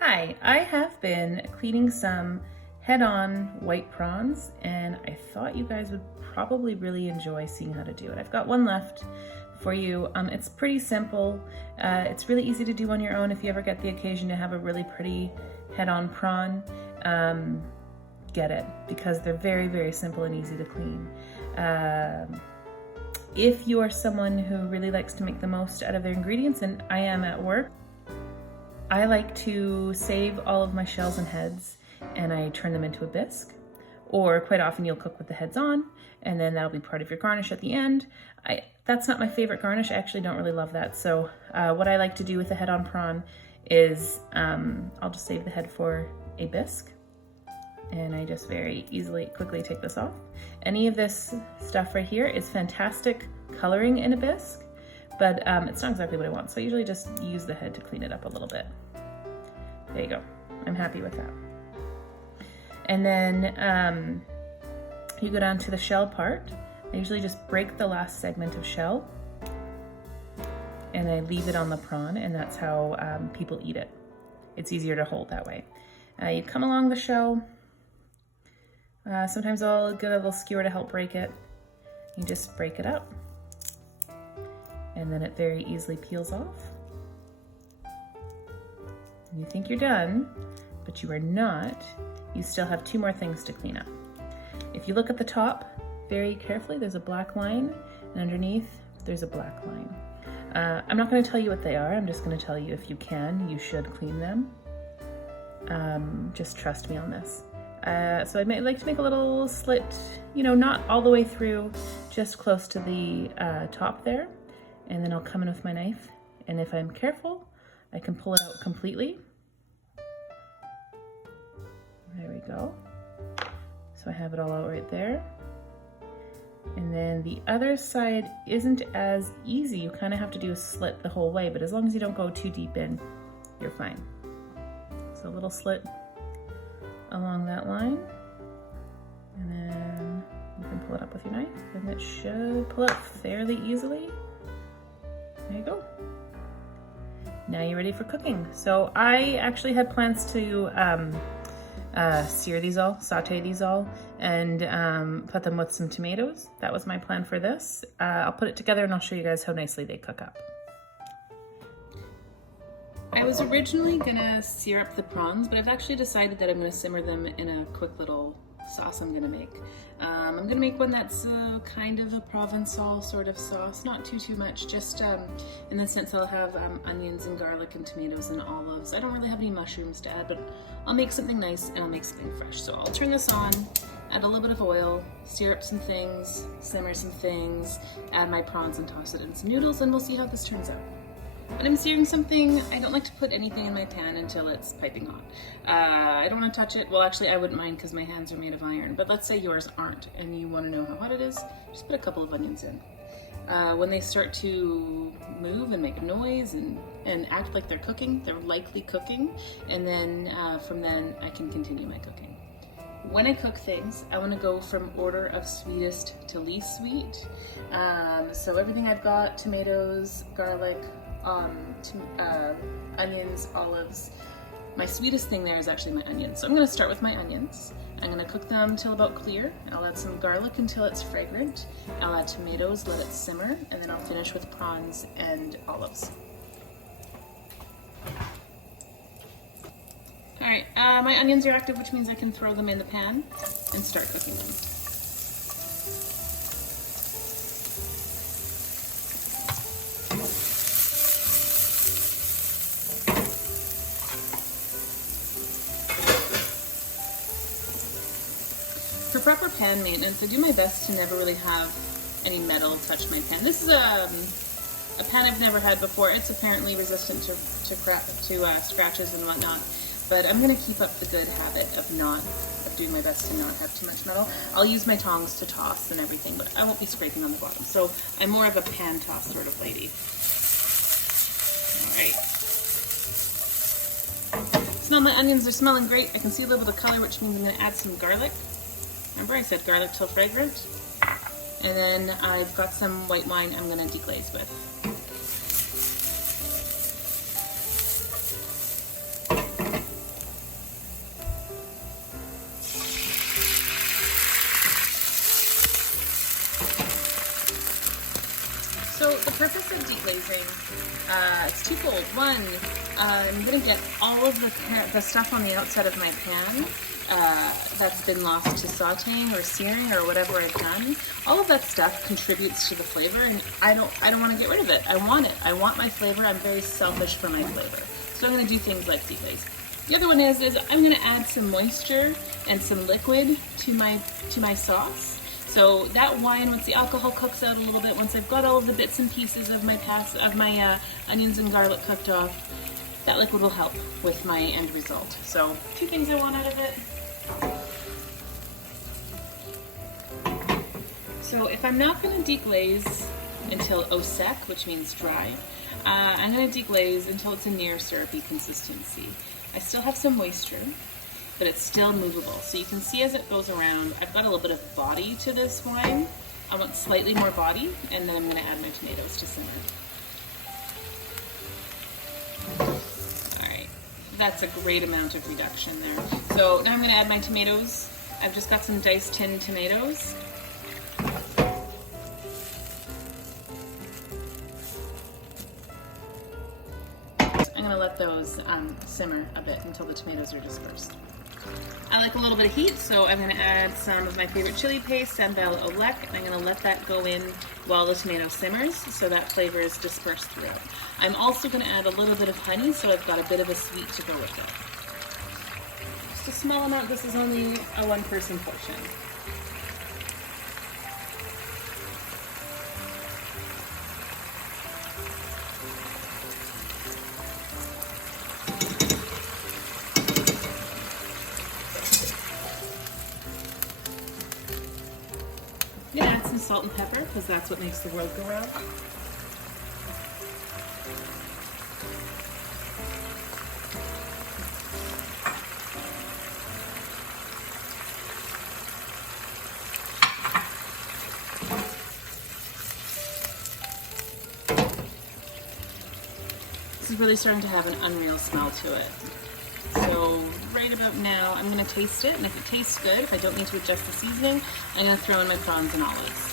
Hi, I have been cleaning some head-on white prawns and I thought you guys would probably really enjoy seeing how to do it. I've got one left for you. It's pretty simple. It's really easy to do on your own if you ever get the occasion to have a really pretty head-on prawn. Get it, because they're very, very simple and easy to clean. If you are someone who really likes to make the most out of their ingredients, and I am at work, I like to save all of my shells and heads and I turn them into a bisque. Or quite often you'll cook with the heads on and then that'll be part of your garnish at the end. That's not my favorite garnish. I actually don't really love that. So what I like to do with the head on prawn is I'll just save the head for a bisque. And I just very quickly take this off. Any of this stuff right here is fantastic coloring in a bisque, but it's not exactly what I want. So I usually just use the head to clean it up a little bit. There you go. I'm happy with that. And then you go down to the shell part. I usually just break the last segment of shell and I leave it on the prawn, and that's how people eat it. It's easier to hold that way. You come along the shell. Sometimes I'll get a little skewer to help break it. You just break it up. And then it very easily peels off. And you think you're done, but you are not. You still have two more things to clean up. If you look at the top very carefully, there's a black line, and underneath there's a black line. I'm not going to tell you what they are. I'm just going to tell you, if you can, you should clean them. Just trust me on this. So I might like to make a little slit, not all the way through, just close to the top there. And then I'll come in with my knife, and if I'm careful, I can pull it out completely. There we go. So I have it all out right there. And then the other side isn't as easy. You kind of have to do a slit the whole way, but as long as you don't go too deep in, you're fine. So a little slit along that line, and then you can pull it up with your knife, and it should pull out fairly easily. There you go. Now you're ready for cooking. So I actually had plans to sear these all, saute these all, and put them with some tomatoes. That was my plan for this. I'll put it together and I'll show you guys how nicely they cook up. I was originally gonna sear up the prawns, but I've actually decided that I'm gonna simmer them in a quick little sauce I'm gonna make. I'm gonna make one that's kind of a Provençal sort of sauce, not too much, just in the sense I'll have onions and garlic and tomatoes and olives. I don't really have any mushrooms to add, but I'll make something nice and I'll make something fresh. So I'll turn this on, add a little bit of oil, sear up some things, simmer some things, add my prawns and toss it in some noodles, and we'll see how this turns out. When I'm searing something, I don't like to put anything in my pan until it's piping hot. I don't want to touch it. Well, actually, I wouldn't mind because my hands are made of iron, but let's say yours aren't and you want to know how hot it is, just put a couple of onions in. When they start to move and make a noise and act like they're cooking, they're likely cooking, and then from then I can continue my cooking. When I cook things, I want to go from order of sweetest to least sweet. So everything I've got, tomatoes, garlic, onions, olives. My sweetest thing there is actually my onions. So I'm gonna start with my onions. I'm gonna cook them till about clear. I'll add some garlic until it's fragrant. I'll add tomatoes, let it simmer, and then I'll finish with prawns and olives. All right, my onions are active, which means I can throw them in the pan and start cooking them. For proper pan maintenance, I do my best to never really have any metal touch my pan. This is a pan I've never had before. It's apparently resistant to scratches and whatnot, but I'm going to keep up the good habit of doing my best to not have too much metal. I'll use my tongs to toss and everything, but I won't be scraping on the bottom. So I'm more of a pan toss sort of lady. All right. Smell my onions are smelling great. I can see a little bit of color, which means I'm going to add some garlic. Remember I said garlic till fragrant? And then I've got some white wine I'm going to deglaze with. deglazing. It's twofold. One, I'm gonna get all of the stuff on the outside of my pan that's been lost to sauteing or searing or whatever I've done. All of that stuff contributes to the flavor, and I don't want to get rid of it. I want it. I want my flavor. I'm very selfish for my flavor. So I'm gonna do things like deglaze. The other one is I'm gonna add some moisture and some liquid to my sauce. So that wine, once the alcohol cooks out a little bit, once I've got all of the bits and pieces of my onions and garlic cooked off, that liquid will help with my end result. So 2 things I want out of it. So if I'm not going to deglaze until au sec, which means dry, I'm going to deglaze until it's a near syrupy consistency. I still have some moisture, but it's still movable. So you can see as it goes around, I've got a little bit of body to this wine. I want slightly more body, and then I'm gonna add my tomatoes to simmer. All right, that's a great amount of reduction there. So now I'm gonna add my tomatoes. I've just got some diced tinned tomatoes. I'm gonna let those simmer a bit until the tomatoes are dispersed. I like a little bit of heat, so I'm going to add some of my favorite chili paste, Sambal Olek, and I'm going to let that go in while the tomato simmers so that flavor is dispersed throughout. I'm also going to add a little bit of honey, so I've got a bit of a sweet to go with it. Just a small amount. This is only a 1-person portion. I'm going to add some salt and pepper because that's what makes the world go round. This is really starting to have an unreal smell to it. So right about now, I'm going to taste it, and if it tastes good, if I don't need to adjust the seasoning, I'm going to throw in my prawns and olives.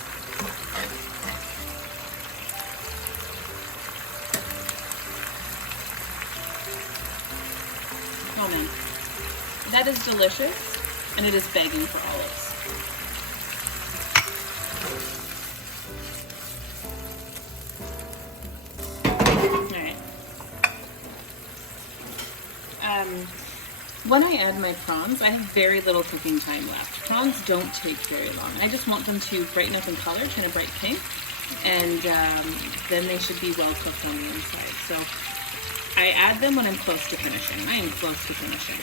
Oh man, that is delicious, and it is begging for olives. When I add my prawns, I have very little cooking time left. Prawns don't take very long. I just want them to brighten up in color, turn a bright pink, and then they should be well cooked on the inside. So I add them when I'm close to finishing. I am close to finishing.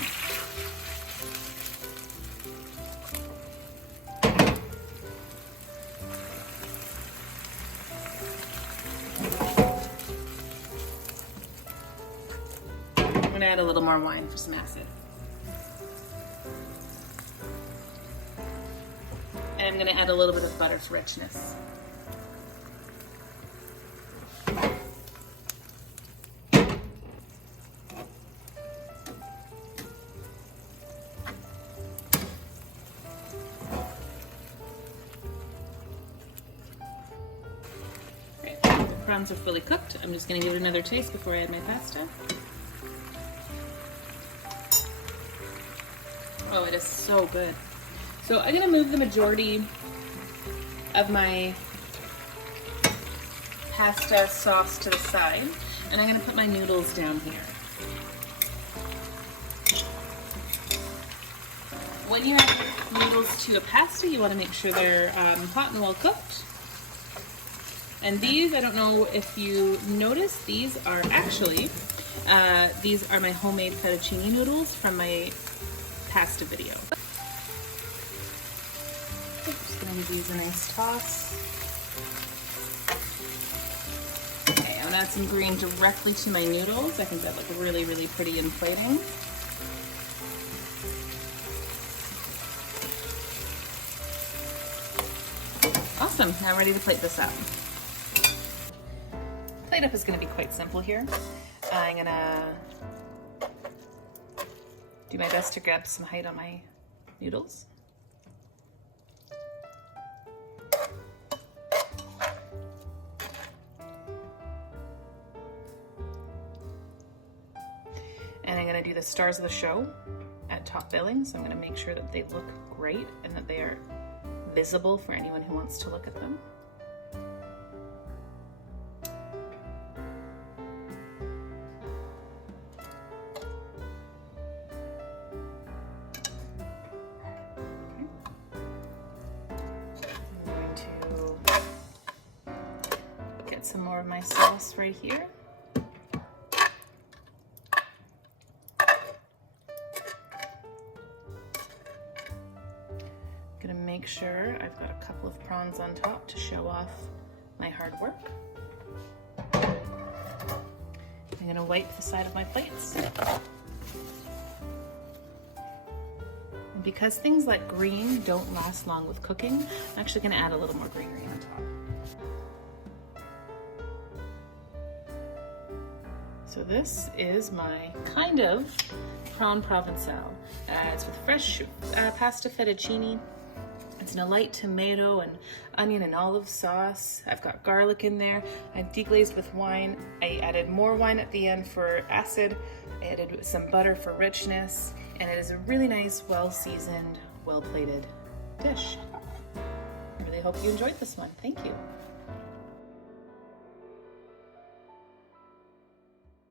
I'm going to add a little more wine for some acid. And I'm going to add a little bit of butter for richness. Right, the prawns are fully cooked. I'm just going to give it another taste before I add my pasta. Oh, it is so good. So I'm going to move the majority of my pasta sauce to the side, and I'm going to put my noodles down here. When you add noodles to a pasta, you want to make sure they're hot and well cooked. And these, I don't know if you noticed, these are actually, these are my homemade fettuccine noodles from my pasta video. Just going to give these a nice toss. Okay, I'm going to add some green directly to my noodles. I think that looks really, really pretty in plating. Awesome, now I'm ready to plate this up. Plate up is going to be quite simple here. I'm going to do my best to grab some height on my noodles. gonna do the stars of the show at top billing, so I'm gonna make sure that they look great and that they are visible for anyone who wants to look at them. Some more of my sauce right here. Gonna make sure I've got a couple of prawns on top to show off my hard work. I'm gonna wipe the side of my plates. And because things like green don't last long with cooking, I'm actually gonna add a little more greenery on top. So this is my kind of prawn provençal. It's with fresh pasta fettuccine. It's in a light tomato and onion and olive sauce. I've got garlic in there. I've deglazed with wine. I added more wine at the end for acid. I added some butter for richness. And it is a really nice, well-seasoned, well-plated dish. I really hope you enjoyed this one. Thank you.